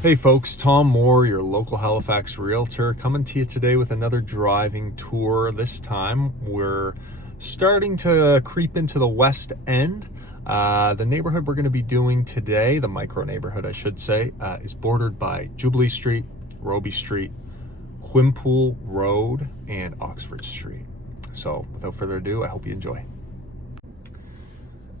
Hey folks, Tom Moore, your local Halifax realtor, coming to you today with another driving tour. This time we're starting to creep into the West End. The neighborhood we're going to be doing today, the micro neighborhood I should say, is bordered by Jubilee Street, Roby Street, Quimpool Road, and Oxford Street. So without further ado, I hope you enjoy.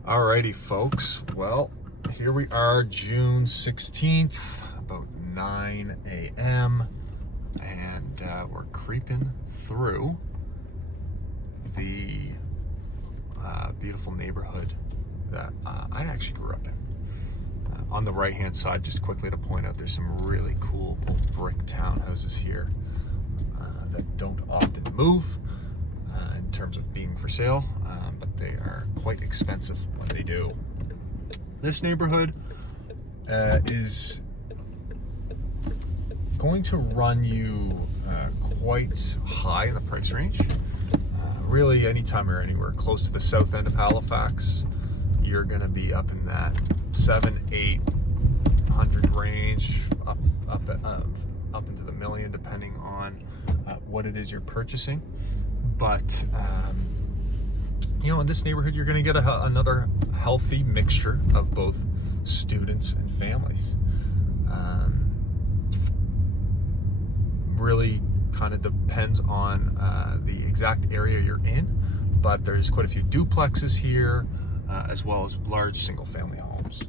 Alrighty folks, well, here we are, June 16th. About 9 a.m. and we're creeping through the beautiful neighborhood that I actually grew up in. On the right hand side, just quickly to point out, there's some really cool old brick townhouses here that don't often move in terms of being for sale, but they are quite expensive when they do. This neighborhood is going to run you quite high in the price range. Really, anytime you're anywhere close to the south end of Halifax, you're going to be up in that 700-800 range, up into the million, depending on what it is you're purchasing. But in this neighborhood, you're going to get another healthy mixture of both students and families. Really kind of depends on the exact area you're in, but there's quite a few duplexes here, as well as large single-family homes.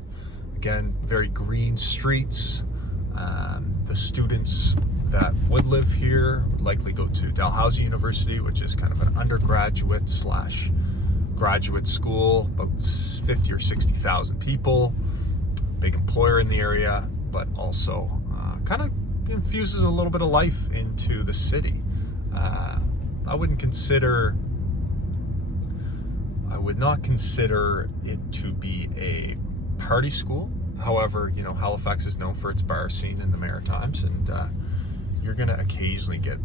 Again, very green streets. The students that would live here would likely go to Dalhousie University, which is kind of an undergraduate / graduate school, about 50 or 60,000 people. Big employer in the area, but also kind of infuses a little bit of life into the city. I would not consider it to be a party school. However, Halifax is known for its bar scene in the Maritimes, and you're going to occasionally get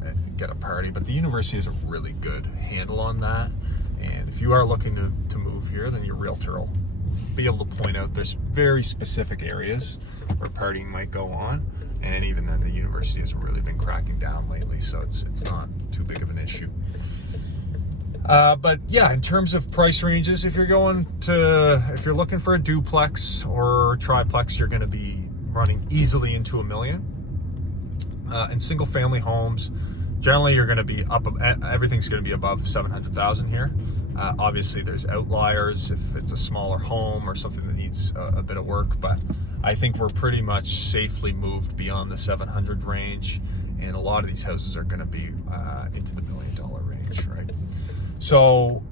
a party, but the university has a really good handle on that. And if you are looking to move here, then your realtor will be able to point out there's very specific areas where partying might go on. And even then, the university has really been cracking down lately, so it's not too big of an issue. But yeah, in terms of price ranges, if you're looking for a duplex or triplex, you're going to be running easily into $1 million. In single family homes, generally you're going to be everything's going to be above 700,000 here. Obviously there's outliers if it's a smaller home or something that needs a bit of work, but I think we're pretty much safely moved beyond the 700 range, and a lot of these houses are going to be into the $1 million range, right? So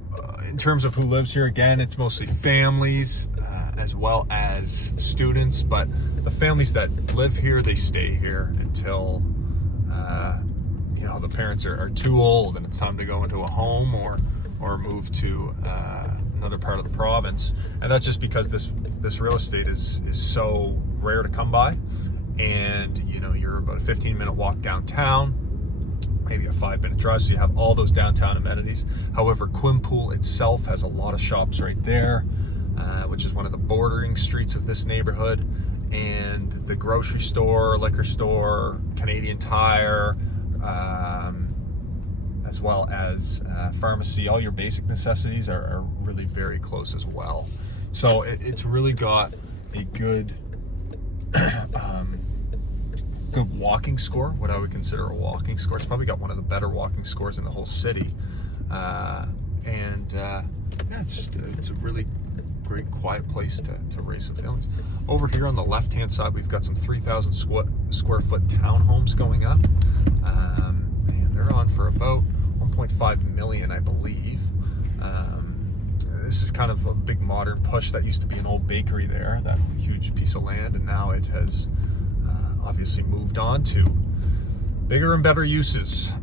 in terms of who lives here, again, it's mostly families as well as students, but the families that live here, they stay here until the parents are too old and it's time to go into a home or move to another part of the province. And that's just because this real estate is so rare to come by, and you're about a 15-minute walk downtown, maybe a 5-minute drive, so you have all those downtown amenities. However, Quimpool itself has a lot of shops right there, which is one of the bordering streets of this neighborhood, and the grocery store, liquor store, Canadian Tire, as well as pharmacy. All your basic necessities are really very close as well. So it's really got a good good walking score, what I would consider a walking score. It's probably got one of the better walking scores in the whole city. It's a really great quiet place to raise some families. Over here on the left hand side, we've got some 3,000 square foot townhomes going up, and they're on for about 1.5 million, I believe. This is kind of a big modern push. That used to be an old bakery there, that huge piece of land, and now it has obviously moved on to bigger and better uses.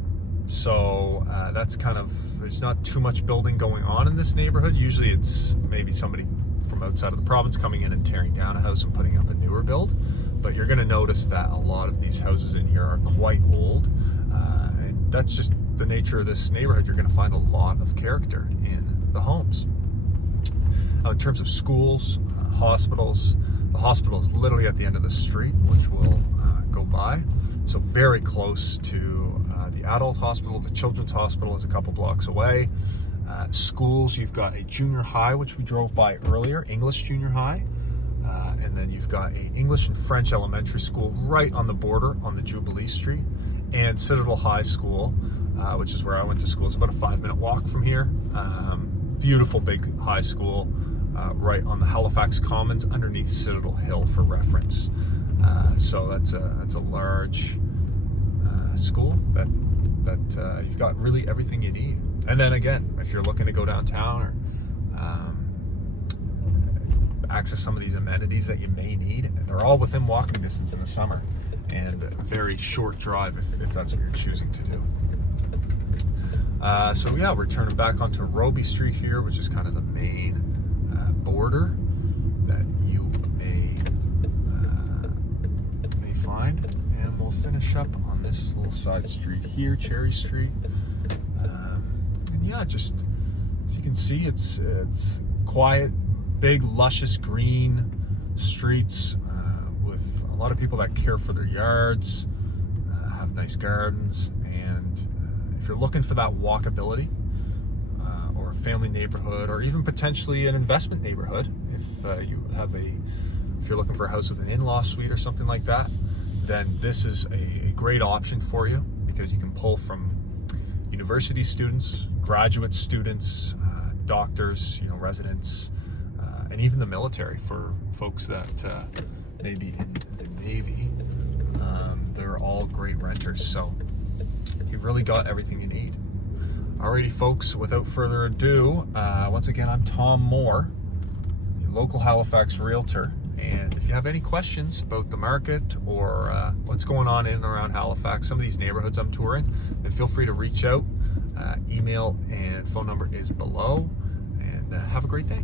So that's there's not too much building going on in this neighborhood. Usually it's maybe somebody from outside of the province coming in and tearing down a house and putting up a newer build. But you're going to notice that a lot of these houses in here are quite old. And that's just the nature of this neighborhood. You're going to find a lot of character in the homes. In terms of schools, hospitals, The hospital is literally at the end of the street, which we'll go by. So very close to the adult hospital. The children's hospital is a couple blocks away. Schools, you've got a junior high, which we drove by earlier, English junior high. And then you've got a English and French elementary school right on the border on the Jubilee Street, and Citadel High School, which is where I went to school. It's about a 5-minute walk from here. Beautiful big high school right on the Halifax Commons underneath Citadel Hill for reference. So that's a large school that you've got really everything you need. And then again, if you're looking to go downtown or access some of these amenities that you may need, they're all within walking distance in the summer, and a very short drive if that's what you're choosing to do. So yeah, we're turning back onto Robie Street here, which is kind of the main border that you may find, and we'll finish up on this little side street here, Cherry Street. And yeah, just as you can see, it's quiet, big, luscious green streets with a lot of people that care for their yards, have nice gardens, and if you're looking for that walkability or a family neighborhood, or even potentially an investment neighborhood, if you're looking for a house with an in-law suite or something like that, then this is a great option for you, because you can pull from university students, graduate students, doctors, residents, and even the military for folks that may be in the Navy. They're all great renters, so you've really got everything you need. Alrighty, folks, without further ado, once again, I'm Tom Moore, the local Halifax realtor, and if you have any questions about the market or what's going on in and around Halifax, some of these neighborhoods I'm touring, then feel free to reach out. Email and phone number is below, and have a great day.